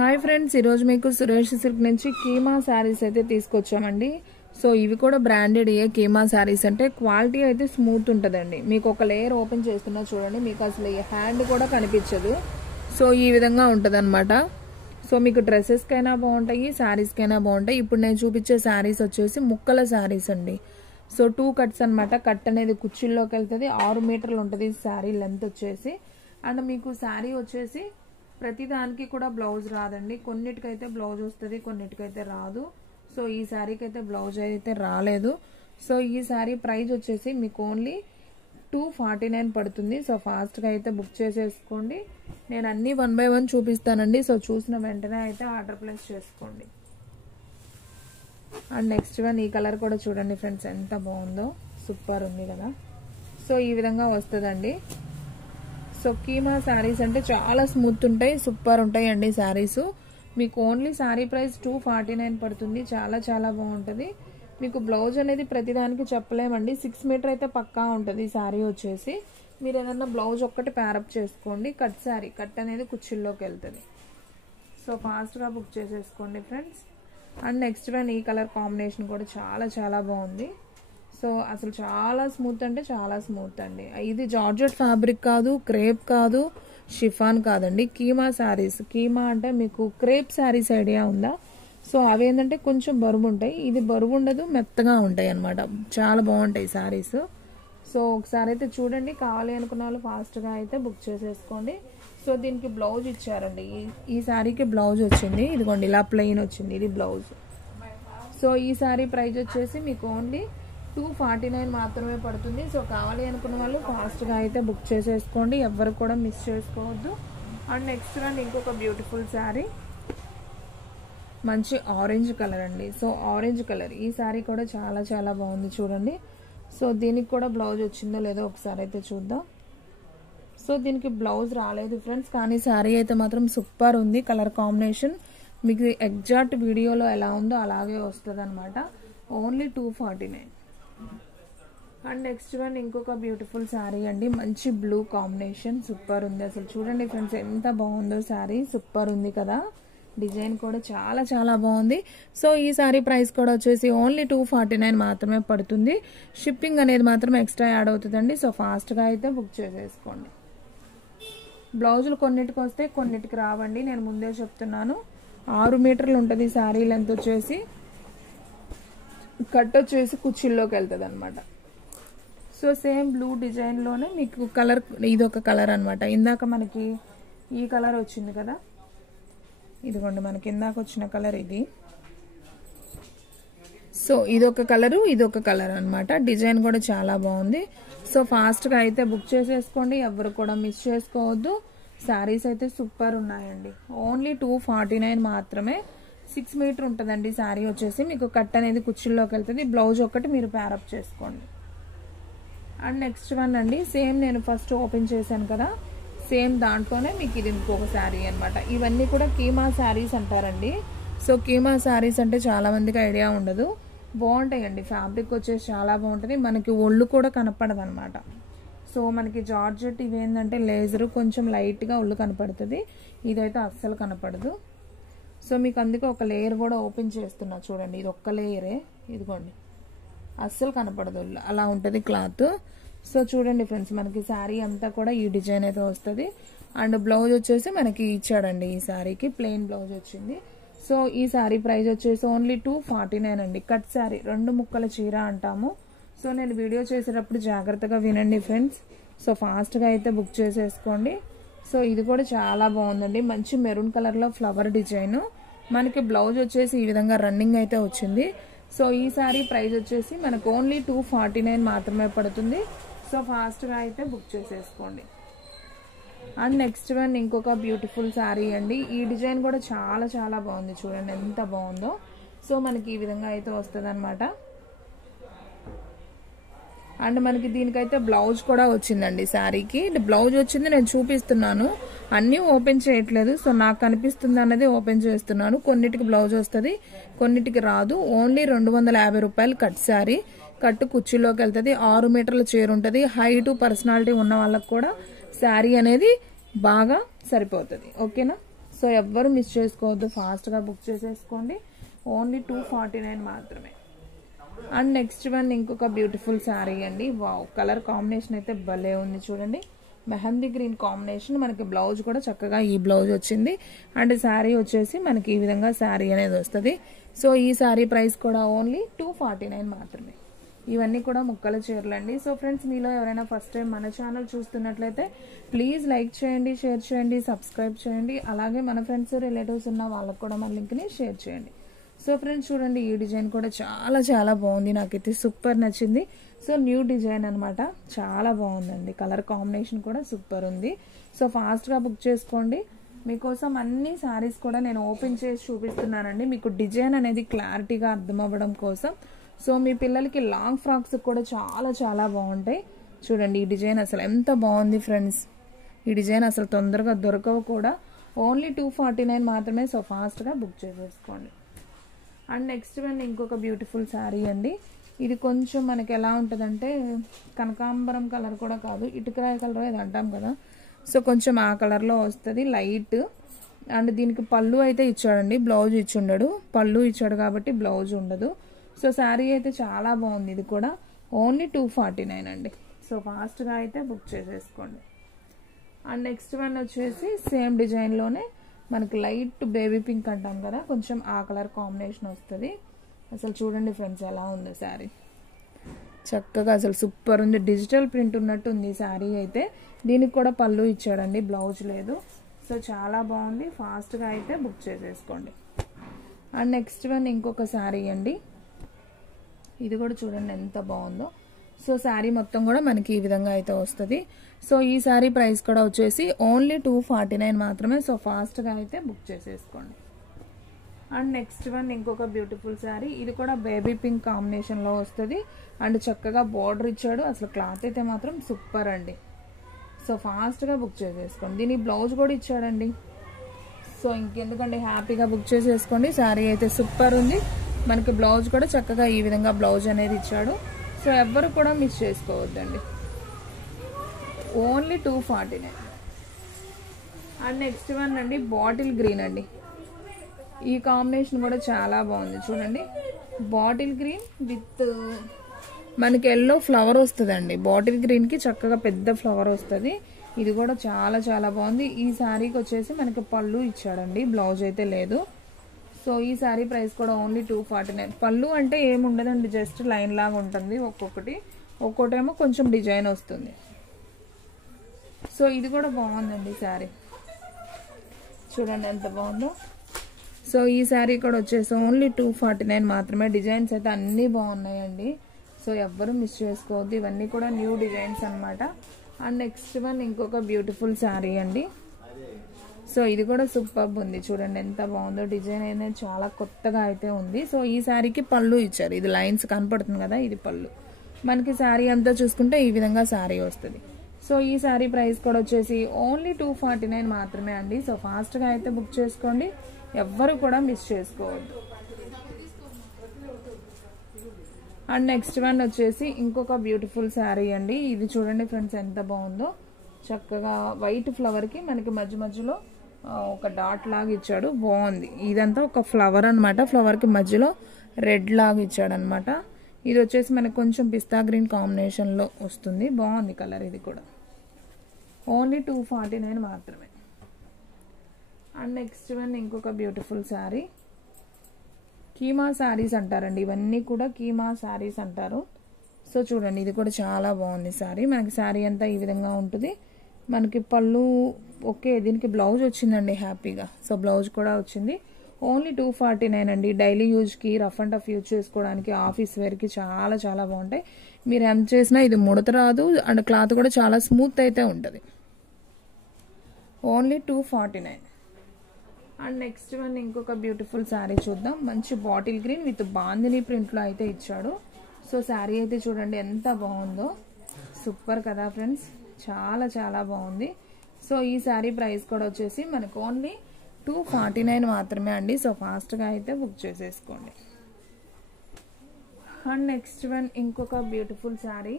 Hi friends, ఈరోజు మీకు Suresh silk నుంచి కీమా శారీస్ అయితే తీసుకొచ్చామండి. సో ఇవి కూడా బ్రాండెడ్ కీమా శారీస్ అంటే క్వాలిటీ అయితే స్మూత్ ఉంటుందండి. మీకు ఒక లేయర్ ఓపెన్ చేస్తున్నా చూడండి, మీకు అసలు ఈ హ్యాండ్ కూడా కనిపించదు. సో ఈ విధంగా ఉంటుంది అనమాట. సో మీకు డ్రెస్సెస్కైనా బాగుంటాయి, శారీస్కైనా బాగుంటాయి. ఇప్పుడు నేను చూపించే శారీస్ వచ్చేసి ముక్కల శారీస్ అండి. సో 2 కట్స్ అనమాట. కట్ అనేది కుర్చీల్లోకి వెళ్తుంది. 6 మీటర్లు ఉంటుంది శారీ లెంత్ వచ్చేసి. అండ్ మీకు శారీ వచ్చేసి ప్రతి దానికి కూడా బ్లౌజ్ రాదండి. కొన్నిటికైతే బ్లౌజ్ వస్తుంది, కొన్నిటికైతే రాదు. సో ఈ శారీకి అయితే బ్లౌజ్ అయితే రాలేదు. సో ఈ శారీ ప్రైస్ వచ్చేసి మీకు ఓన్లీ 249 పడుతుంది. సో ఫాస్ట్గా అయితే బుక్ చేసేసుకోండి. నేను అన్ని 1 by 1 చూపిస్తానండి. సో చూసిన వెంటనే అయితే ఆర్డర్ ప్లేస్ చేసుకోండి. అండ్ నెక్స్ట్ వన్ ఈ కలర్ కూడా చూడండి ఫ్రెండ్స్, ఎంత బాగుందో, సూపర్ ఉంది కదా. సో ఈ విధంగా వస్తుందండి. సో కీమా శారీస్ అంటే చాలా స్మూత్ ఉంటాయి, సూపర్ ఉంటాయి అండి శారీస్. మీకు ఓన్లీ శారీ ప్రైస్ 249 పడుతుంది. చాలా చాలా బాగుంటుంది. మీకు బ్లౌజ్ అనేది ప్రతిదానికి చెప్పలేమండి. 6 మీటర్ అయితే పక్కా ఉంటుంది శారీ వచ్చేసి. మీరు ఏదన్నా బ్లౌజ్ ఒక్కటి ప్యారప్ చేసుకోండి. కట్ శారీ, కట్ అనేది కుర్చీల్లోకి వెళ్తుంది. సో ఫాస్ట్గా బుక్ చేసేసుకోండి ఫ్రెండ్స్. అండ్ నెక్స్ట్ వన్ ఈ కలర్ కాంబినేషన్ కూడా చాలా చాలా బాగుంది. సో అసలు చాలా స్మూత్ అంటే చాలా స్మూత్ అండి. ఇది జార్జెట్ ఫ్యాబ్రిక్ కాదు, క్రేప్ కాదు, షిఫాన్ కాదండి, కీమా శారీస్. కీమా అంటే మీకు క్రేప్ శారీస్ ఐడియా ఉందా? సో అవి ఏంటంటే కొంచెం బరువు ఉంటాయి, ఇది బరువు ఉండదు, మెత్తగా ఉంటాయి అనమాట. చాలా బాగుంటాయి శారీస్. సో ఒకసారి అయితే చూడండి. కావాలి అనుకున్న వాళ్ళు ఫాస్ట్గా అయితే బుక్ చేసేసుకోండి. సో దీనికి బ్లౌజ్ ఇచ్చారండి. ఈ శారీకి బ్లౌజ్ వచ్చింది, ఇదిగోండి ఇలా ప్లెయిన్ వచ్చింది, ఇది బ్లౌజ్. సో ఈ శారీ ప్రైస్ వచ్చేసి మీకు ఓన్లీ 249 మాత్రమే పడుతుంది. సో కావాలి అనుకున్న వాళ్ళు ఫాస్ట్గా అయితే బుక్ చేసేసుకోండి, ఎవ్వరు కూడా మిస్ చేసుకోవద్దు. అండ్ నెక్స్ట్ వన్ ఇంకొక బ్యూటిఫుల్ శారీ, మంచి ఆరెంజ్ కలర్ అండి. సో ఆరెంజ్ కలర్ ఈ శారీ కూడా చాలా చాలా బాగుంది చూడండి. సో దీనికి కూడా బ్లౌజ్ వచ్చిందో లేదో ఒకసారి అయితే చూద్దాం. సో దీనికి బ్లౌజ్ రాలేదు ఫ్రెండ్స్, కానీ శారీ అయితే మాత్రం సూపర్ ఉంది. కలర్ కాంబినేషన్ మీకు ఎగ్జాక్ట్ వీడియోలో ఎలా ఉందో అలాగే వస్తుంది అనమాట. ఓన్లీ 249. అండ్ నెక్స్ట్ వన్ ఇంకొక బ్యూటిఫుల్ శారీ అండి, మంచి బ్లూ కాంబినేషన్, సూపర్ ఉంది. అసలు చూడండి ఫ్రెండ్స్ ఎంత బాగుందో శారీ, సూపర్ ఉంది కదా. డిజైన్ కూడా చాలా చాలా బాగుంది. సో ఈ శారీ ప్రైస్ కూడా వచ్చేసి ఓన్లీ 249 మాత్రమే పడుతుంది. షిప్పింగ్ అనేది మాత్రం ఎక్స్ట్రా యాడ్ అవుతుందండి. సో ఫాస్ట్గా అయితే బుక్ చేసేసుకోండి. బ్లౌజులు కొన్నిటికి వస్తే కొన్నిటికి రావండి, నేను ముందే చెప్తున్నాను. 6 మీటర్లు ఉంటుంది శారీ లెంత్ వచ్చేసి. కట్ వచ్చేసి కుర్చీల్లోకి వెళ్తుంది అనమాట. సో సేమ్ బ్లూ డిజైన్లోనే మీకు కలర్, ఇదొక కలర్ అనమాట. ఇందాక మనకి ఈ కలర్ వచ్చింది కదా, ఇదిగోండి మనకి ఇందాక వచ్చిన కలర్ ఇది. సో ఇదొక కలరు, ఇదొక కలర్ అనమాట. డిజైన్ కూడా చాలా బాగుంది. సో ఫాస్ట్గా అయితే బుక్ చేసేసుకోండి, ఎవరు కూడా మిస్ చేసుకోవద్దు. శారీస్ అయితే సూపర్ ఉన్నాయండి. ఓన్లీ 249 మాత్రమే. 6 మీటర్ ఉంటుందండి శారీ వచ్చేసి. మీకు కట్ అనేది కుర్చీల్లోకి వెళ్తుంది. బ్లౌజ్ ఒకటి మీరు ప్యారప్ చేసుకోండి. అండ్ నెక్స్ట్ వన్ అండి, సేమ్ నేను ఫస్ట్ ఓపెన్ చేశాను కదా, సేమ్ దాంట్లోనే మీకు ఇది ఇంకొక శారీ అనమాట. ఇవన్నీ కూడా కీమా శారీస్ అంటారండి. సో కీమా శారీస్ అంటే చాలా మందికి ఐడియా ఉండదు. బాగుంటాయండి, ఫ్యాబ్రిక్ వచ్చేసి చాలా బాగుంటుంది. మనకి ఒళ్ళు కూడా కనపడదు అనమాట. సో మనకి జార్జెట్ ఇవి ఏంటంటే లేజరు, కొంచెం లైట్గా ఒళ్ళు కనపడుతుంది. ఇదైతే అస్సలు కనపడదు. సో మీకు అందుకే ఒక లేయర్ కూడా ఓపెన్ చేస్తున్నా చూడండి, ఇది ఒక్క లేయరే, ఇదిగోండి అస్సలు కనపడదు, అలా ఉంటుంది క్లాత్. సో చూడండి ఫ్రెండ్స్, మనకి శారీ అంతా కూడా ఈ డిజైన్ అయితే వస్తుంది. అండ్ బ్లౌజ్ వచ్చేసి మనకి ఇచ్చాడండి, ఈ శారీకి ప్లెయిన్ బ్లౌజ్ వచ్చింది. సో ఈ శారీ ప్రైస్ వచ్చేసి ఓన్లీ 249 అండి. కట్ శారీ, 2 ముక్కల చీర అంటాము. సో నేను వీడియో చేసేటప్పుడు జాగ్రత్తగా వినండి ఫ్రెండ్స్. సో ఫాస్ట్గా అయితే బుక్ చేసేసుకోండి. సో ఇది కూడా చాలా బాగుందండి, మంచి మెరూన్ కలర్లో ఫ్లవర్ డిజైన్. మనకి బ్లౌజ్ వచ్చేసి ఈ విధంగా రన్నింగ్ అయితే వచ్చింది. సో ఈ శారీ ప్రైస్ వచ్చేసి మనకు ఓన్లీ 249 మాత్రమే పడుతుంది. సో ఫాస్ట్గా అయితే బుక్ చేసేసుకోండి. అండ్ నెక్స్ట్ వన్ ఇంకొక బ్యూటిఫుల్ శారీ అండి. ఈ డిజైన్ కూడా చాలా చాలా బాగుంది, చూడండి ఎంత బాగుందో. సో మనకి ఈ విధంగా అయితే వస్తుంది అనమాట. అండ్ మనకి దీనికైతే బ్లౌజ్ కూడా వచ్చిందండి. శారీకి బ్లౌజ్ వచ్చింది, నేను చూపిస్తున్నాను, అన్నీ ఓపెన్ చేయట్లేదు. సో నాకు కనిపిస్తుంది అన్నది ఓపెన్ చేస్తున్నాను. కొన్నిటికి బ్లౌజ్ వస్తుంది, కొన్నిటికి రాదు. ఓన్లీ 250 రూపాయలు కట్ శారీ. కట్టు కుర్చీలోకి వెళ్తుంది. 6 మీటర్ల చీర ఉంటుంది. హైట్ పర్సనాలిటీ ఉన్న వాళ్ళకి కూడా శారీ అనేది బాగా సరిపోతుంది. ఓకేనా? సో ఎవ్వరు మిస్ చేసుకోవద్దు, ఫాస్ట్గా బుక్ చేసేసుకోండి. ఓన్లీ 249 మాత్రమే. అండ్ నెక్స్ట్ వన్ ఇంకొక బ్యూటిఫుల్ శారీ అండి. వావ్, కలర్ కాంబినేషన్ అయితే భలే ఉంది చూడండి. మెహందీ గ్రీన్ కాంబినేషన్, మనకి బ్లౌజ్ కూడా చక్కగా ఈ బ్లౌజ్ వచ్చింది. అండ్ శారీ వచ్చేసి మనకి ఈ విధంగా శారీ అనేది వస్తుంది. సో ఈ శారీ ప్రైస్ కూడా ఓన్లీ 249 మాత్రమే. ఇవన్నీ కూడా ముక్కల చీరలు అండి. సో ఫ్రెండ్స్, మీలో ఎవరైనా ఫస్ట్ టైం మన ఛానల్ చూస్తున్నట్లయితే ప్లీజ్ లైక్ చేయండి, షేర్ చేయండి, సబ్స్క్రైబ్ చేయండి. అలాగే మన ఫ్రెండ్స్ రిలేటివ్స్ ఉన్న వాళ్ళకు కూడా మన లింక్ని షేర్ చేయండి. సో ఫ్రెండ్స్ చూడండి, ఈ డిజైన్ కూడా చాలా చాలా బాగుంది, నాకైతే సూపర్ నచ్చింది. సో న్యూ డిజైన్ అనమాట, చాలా బాగుందండి. కలర్ కాంబినేషన్ కూడా సూపర్ ఉంది. సో ఫాస్ట్గా బుక్ చేసుకోండి. మీకోసం అన్ని శారీస్ కూడా నేను ఓపెన్ చేసి చూపిస్తున్నానండి, మీకు డిజైన్ అనేది క్లారిటీగా అర్థం అవ్వడం కోసం. సో మీ పిల్లలకి లాంగ్ ఫ్రాక్స్ కూడా చాలా చాలా బాగుంటాయి. చూడండి ఈ డిజైన్ అసలు ఎంత బాగుంది ఫ్రెండ్స్. ఈ డిజైన్ అసలు తొందరగా దొరకవు కూడా. ఓన్లీ 249 మాత్రమే. సో ఫాస్ట్గా బుక్ చేసేసుకోండి. అండ్ నెక్స్ట్ వన్ ఇంకొక బ్యూటిఫుల్ శారీ అండి. ఇది కొంచెం మనకి ఎలా ఉంటుందంటే కనకాంబరం కలర్ కూడా కాదు, ఇటుకరాయ కలర్ ఇది అంటాం కదా. సో కొంచెం ఆ కలర్లో వస్తుంది, లైట్. అండ్ దీనికి పళ్ళు అయితే ఇచ్చాడండి, బ్లౌజ్ ఇచ్చి ఉండడు. పళ్ళు ఇచ్చాడు కాబట్టి బ్లౌజ్ ఉండదు. సో శారీ అయితే చాలా బాగుంది. ఇది కూడా ఓన్లీ 249 అండి. సో ఫాస్ట్గా అయితే బుక్ చేసేసుకోండి. అండ్ నెక్స్ట్ వన్ వచ్చేసి సేమ్ డిజైన్లోనే మనకి లైట్ బేబీ పింక్ అంటాం కదా, కొంచెం ఆ కలర్ కాంబినేషన్ వస్తుంది. అసలు చూడండి ఫ్రెండ్స్ ఎలా ఉందో శారీ, చక్కగా అసలు సూపర్ ఉంది. డిజిటల్ ప్రింట్ ఉన్నట్టు ఉంది శారీ అయితే. దీనికి కూడా పళ్ళు ఇచ్చాడండి, బ్లౌజ్ లేదు. సో చాలా బాగుంది, ఫాస్ట్గా అయితే బుక్ చేసేసుకోండి. అండ్ నెక్స్ట్ వన్ ఇంకొక శారీ అండి. ఇది కూడా చూడండి ఎంత బాగుందో. సో శారీ మొత్తం కూడా మనకి ఈ విధంగా అయితే వస్తుంది. సో ఈ శారీ ప్రైస్ కూడా వచ్చేసి ఓన్లీ 249 మాత్రమే. సో ఫాస్ట్గా అయితే బుక్ చేసేసుకోండి. అండ్ నెక్స్ట్ వన్ ఇంకొక బ్యూటిఫుల్ శారీ. ఇది కూడా బేబీ పింక్ కాంబినేషన్లో వస్తుంది. అండ్ చక్కగా బార్డర్ ఇచ్చాడు. అసలు క్లాత్ అయితే మాత్రం సూపర్ అండి. సో ఫాస్ట్గా బుక్ చేసేసుకోండి. దీనికి బ్లౌజ్ కూడా ఇచ్చాడండి. సో ఇంకెందుకంటే హ్యాపీగా బుక్ చేసేసుకోండి. శారీ అయితే సూపర్ ఉంది. మనకి బ్లౌజ్ కూడా చక్కగా ఈ విధంగా బ్లౌజ్ అనేది ఇచ్చాడు. సో ఎవ్వరు కూడా మిస్ చేసుకోవద్దండి. ఓన్లీ 249. అండ్ నెక్స్ట్ వన్ అండి బాటిల్ గ్రీన్ అండి. ఈ కాంబినేషన్ కూడా చాలా బాగుంది చూడండి. బాటిల్ గ్రీన్ విత్ మనకి ఎల్లో ఫ్లవర్ వస్తుందండి. బాటిల్ గ్రీన్కి చక్కగా పెద్ద ఫ్లవర్ వస్తుంది. ఇది కూడా చాలా చాలా బాగుంది. ఈ శారీకి వచ్చేసి మనకి పళ్ళు ఇచ్చాడండి, బ్లౌజ్ అయితే లేదు. సో ఈ శారీ ప్రైస్ కూడా ఓన్లీ 249. పళ్ళు అంటే ఏముండదండి, జస్ట్ లైన్ లాగా ఉంటుంది. ఒక్కొక్కటేమో కొంచెం డిజైన్ వస్తుంది. సో ఇది కూడా బాగుందండి శారీ, చూడండి ఎంత బాగుందో. సో ఈ శారీ కూడా వచ్చేసి ఓన్లీ 249 మాత్రమే. డిజైన్స్ అయితే అన్నీ బాగున్నాయండి. సో ఎవ్వరు మిస్ చేసుకోవద్దు. ఇవన్నీ కూడా న్యూ డిజైన్స్ అనమాట. అండ్ నెక్స్ట్ వన్ ఇంకొక బ్యూటిఫుల్ శారీ అండి. సో ఇది కూడా సూపర్ ఉంది, చూడండి ఎంత బాగుందో. డిజైన్ అనేది చాలా కొత్తగా అయితే ఉంది. సో ఈ శారీకి పళ్ళు ఇచ్చారు. ఇది లైన్స్ కనపడుతుంది కదా, ఇది పళ్ళు. మనకి శారీ అంతా చూసుకుంటే ఈ విధంగా శారీ వస్తుంది. సో ఈ శారీ ప్రైస్ కూడా వచ్చేసి ఓన్లీ 249 మాత్రమే అండి. సో ఫాస్ట్గా అయితే బుక్ చేసుకోండి, ఎవ్వరు కూడా మిస్ చేసుకోవద్దు. అండ్ నెక్స్ట్ వన్ వచ్చేసి ఇంకొక బ్యూటిఫుల్ శారీ అండి. ఇది చూడండి ఫ్రెండ్స్ ఎంత బాగుందో. చక్కగా వైట్ ఫ్లవర్కి మనకి మధ్య మధ్యలో ఒక డాట్ లాగా ఇచ్చాడు, బాగుంది. ఇదంతా ఒక ఫ్లవర్ అనమాట. ఫ్లవర్కి మధ్యలో రెడ్ లాగా ఇచ్చాడు అనమాట. ఇది వచ్చేసి మనకు కొంచెం పిస్తా గ్రీన్ కాంబినేషన్లో వస్తుంది, బాగుంది కలర్. ఇది కూడా ఓన్లీ 249 మాత్రమే. అండ్ నెక్స్ట్ వన్ ఇంకొక బ్యూటిఫుల్ శారీ. కీమా శారీస్ అంటారండి, ఇవన్నీ కూడా కీమా శారీస్ అంటారు. సో చూడండి ఇది కూడా చాలా బాగుంది శారీ. మనకి శారీ అంతా ఈ విధంగా ఉంటుంది. మనకి పళ్ళు ఓకే, దీనికి బ్లౌజ్ వచ్చిందండి హ్యాపీగా. సో బ్లౌజ్ కూడా వచ్చింది. ఓన్లీ 249 అండి. డైలీ యూజ్కి, రఫ్ అండ్ టఫ్ యూజ్ చేసుకోవడానికి, ఆఫీస్ వేర్కి చాలా చాలా బాగుంటాయి. మీరు ఎంత చేసినా ఇది ముడత రాదు. అండ్ క్లాత్ కూడా చాలా స్మూత్ అయితే ఉంటుంది. ఓన్లీ 249. అండ్ నెక్స్ట్ వన్ ఇంకొక బ్యూటిఫుల్ శారీ చూద్దాం. మంచి బాటిల్ గ్రీన్ విత్ బాందిని ప్రింట్లో అయితే ఇచ్చాడు. సో శారీ అయితే చూడండి ఎంత బాగుందో, సూపర్ కదా ఫ్రెండ్స్, చాలా చాలా బాగుంది. సో ఈ శారీ ప్రైస్ కూడా వచ్చేసి మనకు ఓన్లీ 249 మాత్రమే అండి. సో ఫాస్ట్గా అయితే బుక్ చేసేసుకోండి. అండ్ నెక్స్ట్ వన్ ఇంకొక beautiful sari.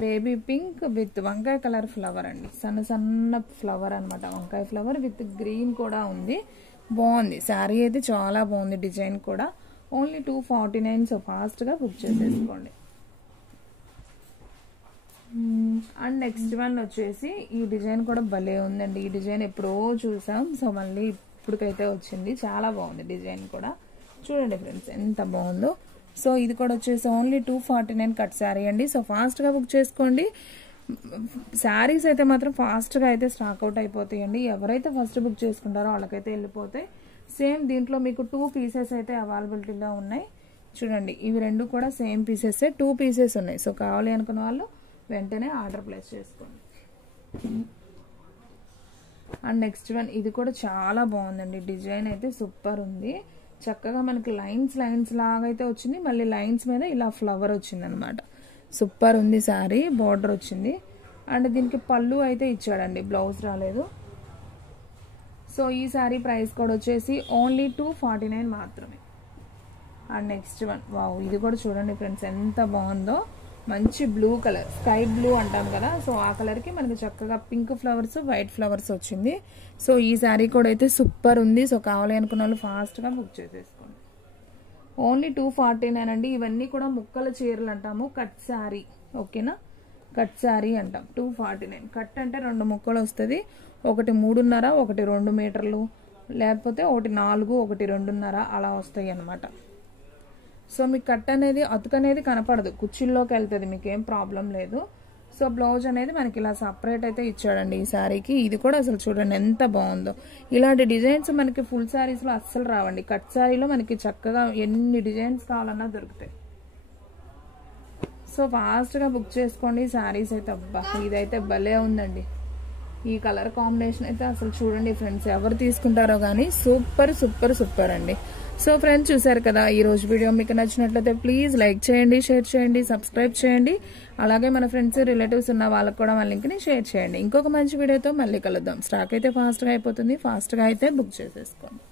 Baby pink with వంకాయ కలర్ ఫ్లవర్ అండి, సన్న సన్న ఫ్లవర్ అనమాట, వంకాయ ఫ్లవర్ విత్ గ్రీన్ కూడా ఉంది. బాగుంది శారీ అయితే చాలా బాగుంది, డిజైన్ కూడా. ఓన్లీ 249. సో ఫాస్ట్గా బుక్ చేసేసుకోండి. అండ్ నెక్స్ట్ వన్ వచ్చేసి ఈ డిజైన్ కూడా భలే ఉందండి. ఈ డిజైన్ ఎప్పుడో చూసాం, సో మళ్ళీ ఇప్పటికైతే వచ్చింది. చాలా బాగుంది డిజైన్ కూడా. చూడండి ఫ్రెండ్స్ ఎంత బాగుందో. సో ఇది కూడా వచ్చేసి ఓన్లీ 249 కట్ శారీ అండి. సో ఫాస్ట్గా బుక్ చేసుకోండి. శారీస్ అయితే మాత్రం ఫాస్ట్గా అయితే స్టాక్ అవుట్ అయిపోతాయండి. ఎవరైతే ఫస్ట్ బుక్ చేసుకుంటారో వాళ్ళకైతే వెళ్ళిపోతాయి. సేమ్ దీంట్లో మీకు 2 పీసెస్ అయితే అవైలబిలిటీలో ఉన్నాయి. చూడండి ఇవి రెండు కూడా సేమ్ పీసెస్, 2 పీసెస్ ఉన్నాయి. సో కావాలి అనుకున్న వాళ్ళు వెంటనే ఆర్డర్ ప్లేస్ చేసుకోండి. అండ్ నెక్స్ట్ వన్ ఇది కూడా చాలా బాగుందండి. డిజైన్ అయితే సూపర్ ఉంది. చక్కగా మనకి లైన్స్ లాగా అయితే వచ్చింది. మళ్ళీ లైన్స్ మీద ఇలా ఫ్లవర్ వచ్చింది అనమాట. సూపర్ ఉంది శారీ. బార్డర్ వచ్చింది అండ్ దీనికి పళ్ళు అయితే ఇచ్చాడండి, బ్లౌజ్ రాలేదు. సో ఈ శారీ ప్రైస్ కూడా వచ్చేసి ఓన్లీ 249 మాత్రమే. అండ్ నెక్స్ట్ వన్ వావ్, ఇది కూడా చూడండి ఫ్రెండ్స్ ఎంత బాగుందో. మంచి బ్లూ కలర్, స్కై బ్లూ అంటాం కదా, సో ఆ కలర్కి మనకి చక్కగా పింక్ ఫ్లవర్స్, వైట్ ఫ్లవర్స్ వచ్చింది. సో ఈ శారీ కూడా అయితే సూపర్ ఉంది. సో కావాలి అనుకున్న వాళ్ళు ఫాస్ట్గా బుక్ చేసేసుకోండి. ఓన్లీ 249 అండి. ఇవన్నీ కూడా ముక్కల చీరలు అంటాము, కట్ శారీ. ఓకేనా, కట్ శారీ అంటాం. 249 కట్ అంటే 2 ముక్కలు వస్తుంది. ఒకటి 3.5, ఒకటి 2 మీటర్లు, లేకపోతే ఒకటి 4, ఒకటి 2.5 అలా వస్తాయి అన్నమాట. సో మీకు కట్ అనేది, అతుకు అనేది కనపడదు, కుర్చీల్లోకి వెళ్తుంది, మీకు ఏం ప్రాబ్లం లేదు. సో బ్లౌజ్ అనేది మనకి ఇలా సపరేట్ అయితే ఇచ్చాడండి ఈ శారీకి. ఇది కూడా అసలు చూడండి ఎంత బాగుందో. ఇలాంటి డిజైన్స్ మనకి ఫుల్ శారీస్లో అస్సలు రావండి. కట్ శారీలో మనకి చక్కగా ఎన్ని డిజైన్స్ కావాలన్నా దొరుకుతాయి. సో ఫాస్ట్గా బుక్ చేసుకోండి. శారీస్ అయితే అబ్బా ఇదైతే భలే ఉందండి. ఈ కలర్ కాంబినేషన్ అయితే అసలు చూడండి ఫ్రెండ్స్, ఎవరు తీసుకుంటారో కానీ సూపర్ సూపర్ సూపర్ అండి. సో ఫ్రెండ్స్ చూసారు కదా, ఈ రోజు వీడియో మీకు నచ్చినట్లయితే ప్లీజ్ లైక్ చేయండి, షేర్ చేయండి, సబ్స్క్రైబ్ చేయండి. అలాగే మన ఫ్రెండ్స్ రిలేటివ్స్ ఉన్న వాళ్ళకి కూడా మన లింక్ని షేర్ చేయండి. ఇంకొక మంచి వీడియోతో మళ్ళీ కలుద్దాం. స్టాక్ అయితే ఫాస్ట్గా అయిపోతుంది, ఫాస్ట్గా అయితే బుక్ చేసేసుకోండి.